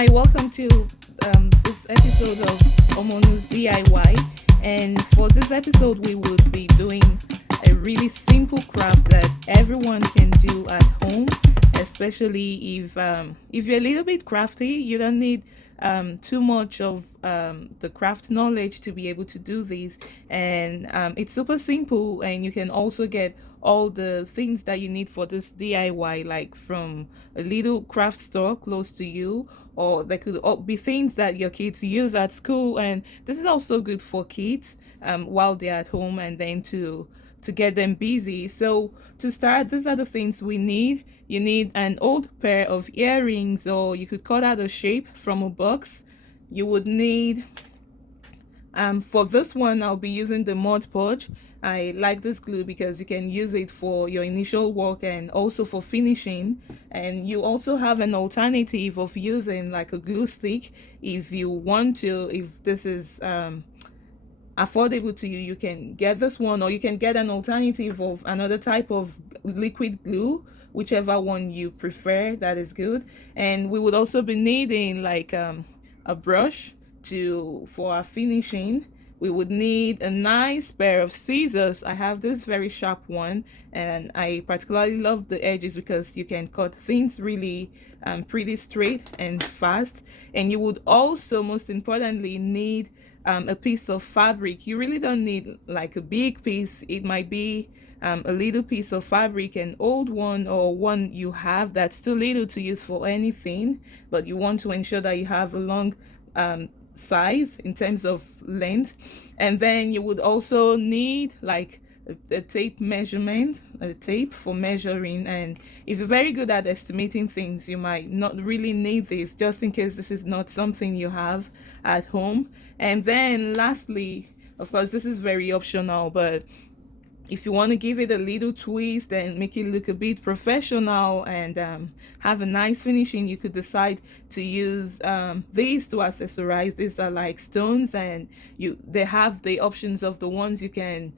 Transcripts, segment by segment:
Hi, welcome to this episode of Oma'Onu's DIY. And for this episode, we would be doing a really simple craft that everyone can do at home, especially if you're a little bit crafty. You don't need too much of the craft knowledge to be able to do this. And it's super simple, and you can also get all the things that you need for this DIY, like from a little craft store close to you, or there could be things that your kids use at school. And this is also good for kids while they're at home, and then to get them busy. So to start, these are the things we need. You need an old pair of earrings, or you could cut out a shape from a box. You would need for this one, I'll be using the Mod Podge. I like this glue because you can use it for your initial work and also for finishing. And you also have an alternative of using like a glue stick if you want to. If this is affordable to you, you can get this one, or you can get an alternative of another type of liquid glue, whichever one you prefer. That is good. And we would also be needing like a brush to for our finishing. We would need a nice pair of scissors. I have this very sharp one, and I particularly love the edges because you can cut things really pretty straight and fast. And you would also, most importantly, need a piece of fabric. You really don't need like a big piece. It might be a little piece of fabric, an old one, or one you have that's too little to use for anything, but you want to ensure that you have a long size in terms of length. And then you would also need like a tape measurement, a tape for measuring. And if you're very good at estimating things, you might not really need this, just in case this is not something you have at home. And then lastly, of course, this is very optional, but if you want to give it a little twist and make it look a bit professional and have a nice finishing, you could decide to use these to accessorize. These are like stones, and they have the options of the ones you can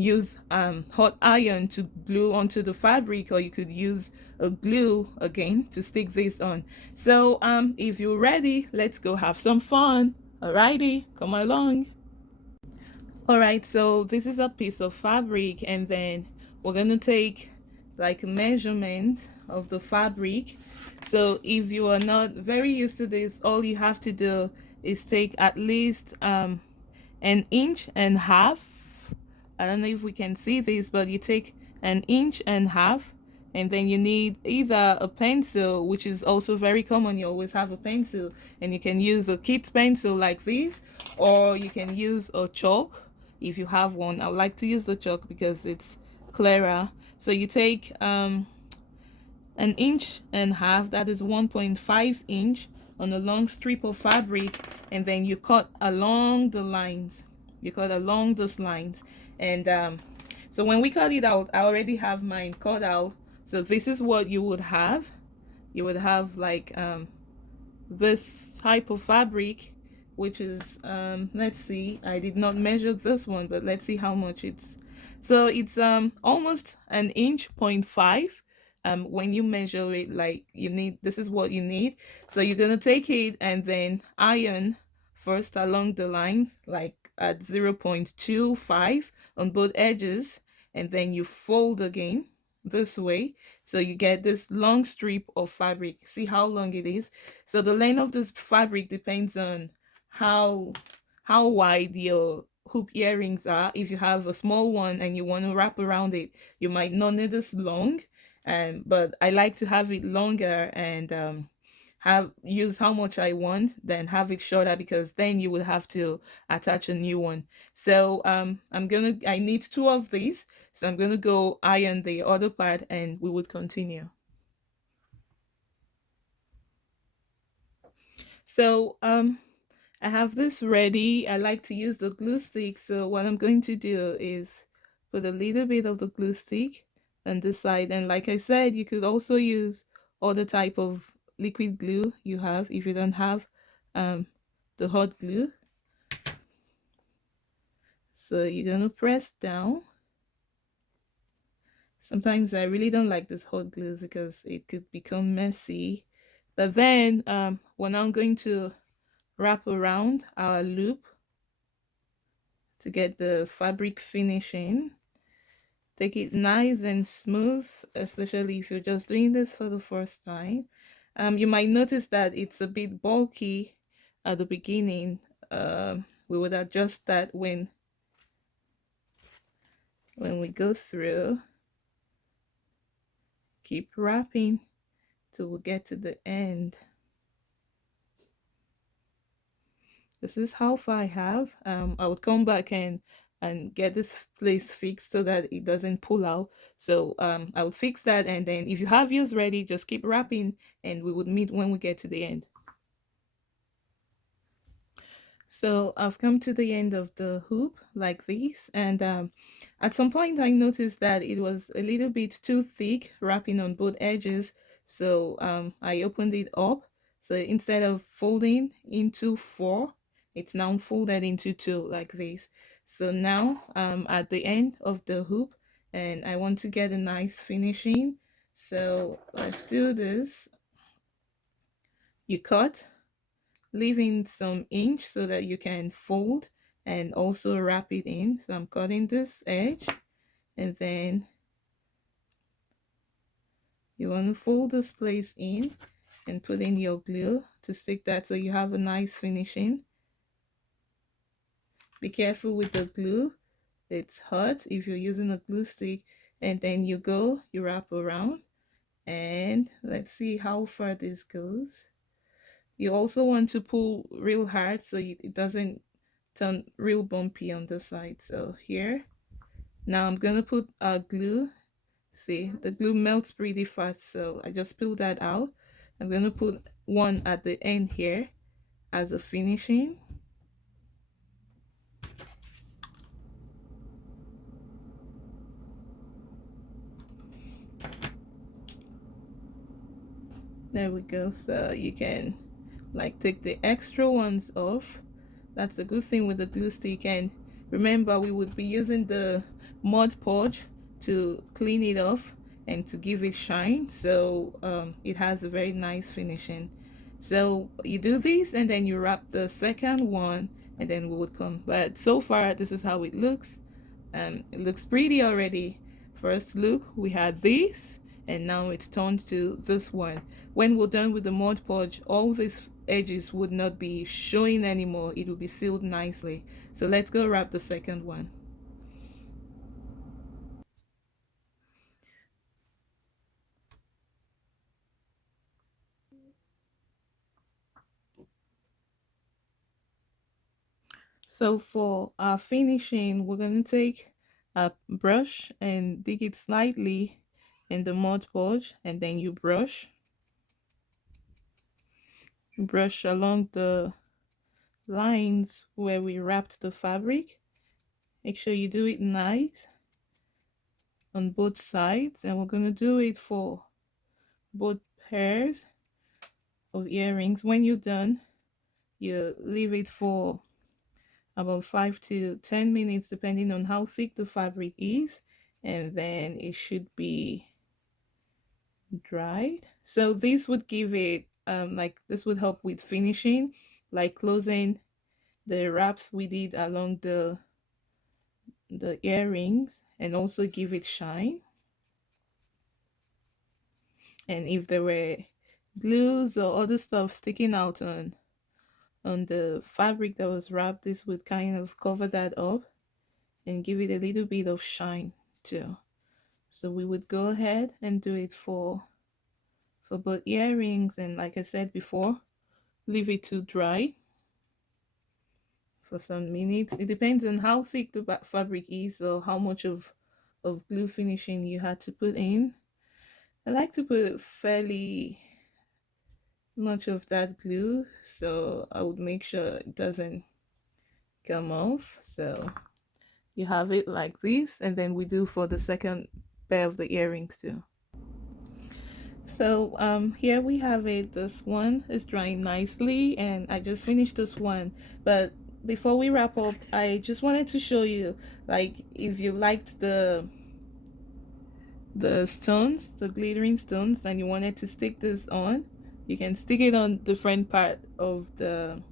use hot iron to glue onto the fabric, or you could use a glue again to stick this on. So if you're ready, let's go have some fun. Alrighty, come along. All right, so this is a piece of fabric, and then we're gonna take like a measurement of the fabric. So if you are not very used to this, all you have to do is take at least an inch and half. I don't know if we can see this, but you take an inch and half, and then you need either a pencil, which is also very common. You always have a pencil, and you can use a kid's pencil like this, or you can use a chalk if you have one. I like to use the chalk because it's clearer. So you take an inch and half, that is 1.5 inch, on a long strip of fabric, and then you cut along the lines. You cut along those lines. And so when we cut it out, I already have mine cut out. So this is what you would have. You would have like this type of fabric, which is let's see, I did not measure this one, but let's see how much it's. So it's almost an inch point five. When you measure it, like you need, this is what you need. So you're gonna take it and then iron first along the line, like at 0.25 on both edges, and then you fold again this way, so you get this long strip of fabric. See how long it is? So the length of this fabric depends on how wide your hoop earrings are. If you have a small one and you want to wrap around it, you might not need this long, and but I like to have it longer and have use how much I want, then have it shorter, because then you would have to attach a new one. So I need two of these, so I'm gonna go iron the other part and we would continue. So I have this ready. I like to use the glue stick. So what I'm going to do is put a little bit of the glue stick on this side. And like I said, you could also use other type of liquid glue you have if you don't have um, the hot glue. So you're gonna press down. Sometimes I really don't like this hot glue because it could become messy, But then we're now going to wrap around our loop to get the fabric finishing. Take it nice and smooth, especially if you're just doing this for the first time. You might notice that it's a bit bulky at the beginning. We would adjust that when we go through. Keep wrapping till we get to the end. This is how far I have. I would come back and get this place fixed so that it doesn't pull out. So I would fix that, and then if you have yours ready, just keep wrapping, and we would meet when we get to the end. So I've come to the end of the hoop like this, and at some point I noticed that it was a little bit too thick wrapping on both edges. So I opened it up. So instead of folding into four, it's now folded into two like this. So now I'm at the end of the hoop, and I want to get a nice finishing. So let's do this. You cut, leaving some inch so that you can fold and also wrap it in. So I'm cutting this edge, and then you want to fold this place in and put in your glue to stick that so you have a nice finishing. Be careful with the glue, it's hot if you're using a glue stick. And then you wrap around, and let's see how far this goes. You also want to pull real hard so it doesn't turn real bumpy on the side. So here, now I'm gonna put glue. See, the glue melts pretty fast, so I just pull that out. I'm gonna put one at the end here as a finishing. There we go. So you can like take the extra ones off. That's the good thing with the glue stick. And remember, we would be using the Mod Podge to clean it off and to give it shine, so it has a very nice finishing. So you do this, and then you wrap the second one, and then we would come. But so far this is how it looks, and it looks pretty already. First look, we had this, and now it's turned to this one. When we're done with the Mod Podge, all these edges would not be showing anymore. It will be sealed nicely. So let's go wrap the second one. So for our finishing, we're going to take a brush and dig it slightly in the Mod Podge, and then you brush along the lines where we wrapped the fabric. Make sure you do it nice on both sides, and we're going to do it for both pairs of earrings. When you're done, you leave it for about 5 to 10 minutes depending on how thick the fabric is, and then it should be dried. So this would give it like this would help with finishing, like closing the wraps we did along the earrings, and also give it shine. And if there were glues or other stuff sticking out on the fabric that was wrapped, this would kind of cover that up and give it a little bit of shine too. So we would go ahead and do it for both earrings, and like I said before, leave it to dry for some minutes. It depends on how thick the fabric is or how much of glue finishing you had to put in. I like to put fairly much of that glue, so I would make sure it doesn't come off. So you have it like this, and then we do for the second pair of the earrings too. So here we have it. This one is drying nicely, and I just finished this one. But before we wrap up, I just wanted to show you, like, if you liked the stones, the glittering stones, and you wanted to stick this on, You can stick it on different part of the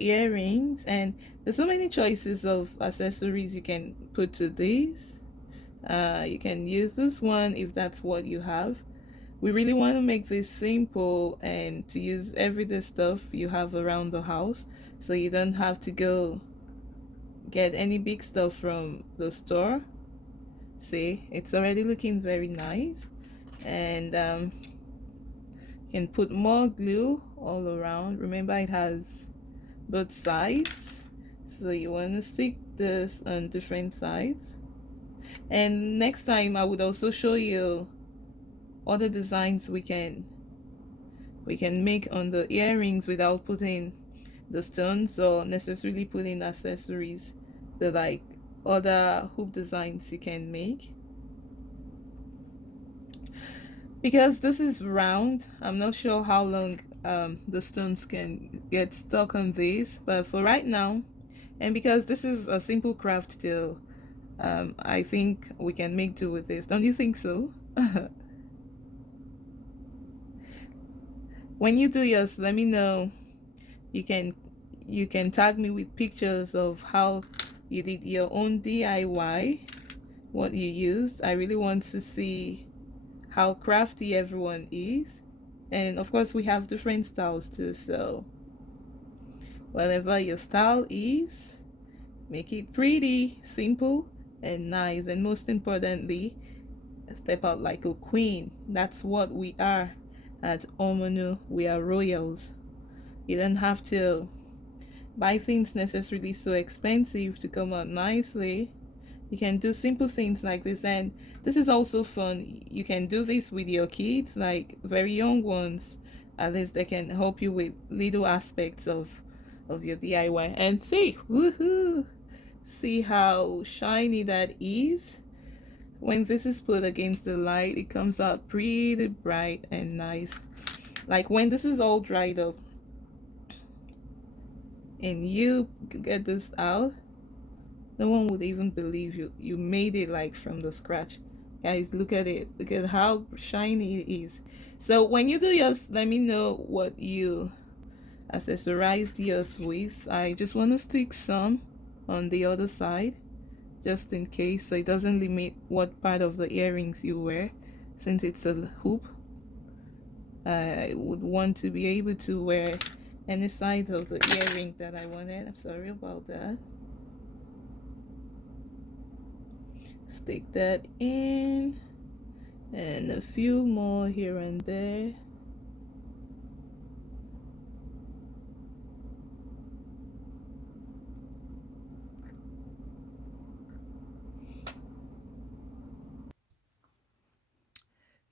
earrings, and there's so many choices of accessories you can put to these. You can use this one if that's what you have. We really want to make this simple and to use everyday stuff you have around the house, so you don't have to go get any big stuff from the store. See, it's already looking very nice. And you can put more glue all around. Remember, it has both sides, so you want to stick this on different sides. And next time I would also show you other designs we can make on the earrings without putting the stones or necessarily putting accessories. The like other hoop designs you can make. Because this is round, I'm not sure how long the stones can get stuck on this, but for right now, and because this is a simple craft still, I think we can make do with this. Don't you think so? When you do yours, let me know. You can tag me with pictures of how you did your own DIY, what you used. I really want to see how crafty everyone is. And of course, we have different styles too, so whatever your style is, make it pretty, simple, and nice. And most importantly, step out like a queen. That's what we are at Oma'Onu. We are royals. You don't have to buy things necessarily so expensive to come out nicely. You can do simple things like this, and this is also fun. You can do this with your kids, like very young ones. At least they can help you with little aspects of your DIY. And see, woohoo! See how shiny that is. When this is put against the light, it comes out pretty bright and nice. Like when this is all dried up and you get this out, no one would even believe you made it like from the scratch. Guys, look at it. Look at how shiny it is. So when you do yours, let me know what you accessorized yours with. I just want to stick some on the other side, just in case, so it doesn't limit what part of the earrings you wear. Since it's a hoop, I would want to be able to wear any side of the earring that I wanted. I'm sorry about that. Stick that in, and a few more here and there.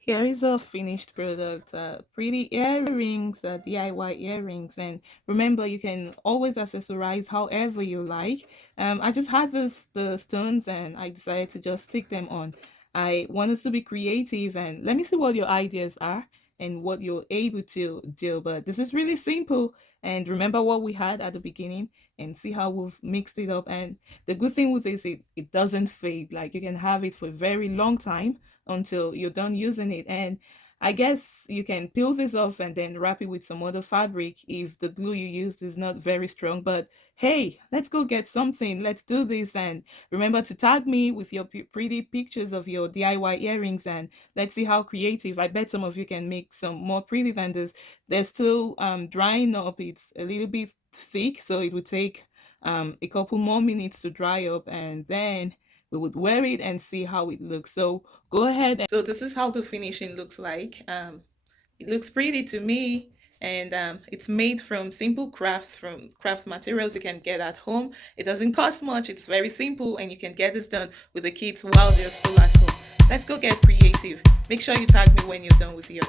Here is a finished product. Pretty earrings, DIY earrings. And remember, you can always accessorize however you like. I just had the stones and I decided to just stick them on. I want us to be creative, and let me see what your ideas are and what you're able to do. But this is really simple. And remember what we had at the beginning and see how we've mixed it up. And the good thing with this, it doesn't fade. Like you can have it for a very long time until you're done using it. And I guess you can peel this off and then wrap it with some other fabric if the glue you used is not very strong. But hey, let's go get something. Let's do this. And remember to tag me with your pretty pictures of your DIY earrings, and let's see how creative. I bet some of you can make some more pretty than this. They're still drying up. It's a little bit thick, so it would take a couple more minutes to dry up, and then we would wear it and see how it looks. So go ahead. So this is how the finishing looks like. It looks pretty to me, and it's made from simple crafts, from craft materials you can get at home. It doesn't cost much. It's very simple, and you can get this done with the kids while they're still at home. Let's go get creative. Make sure you tag me when you're done with yours.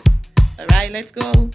All right, let's go.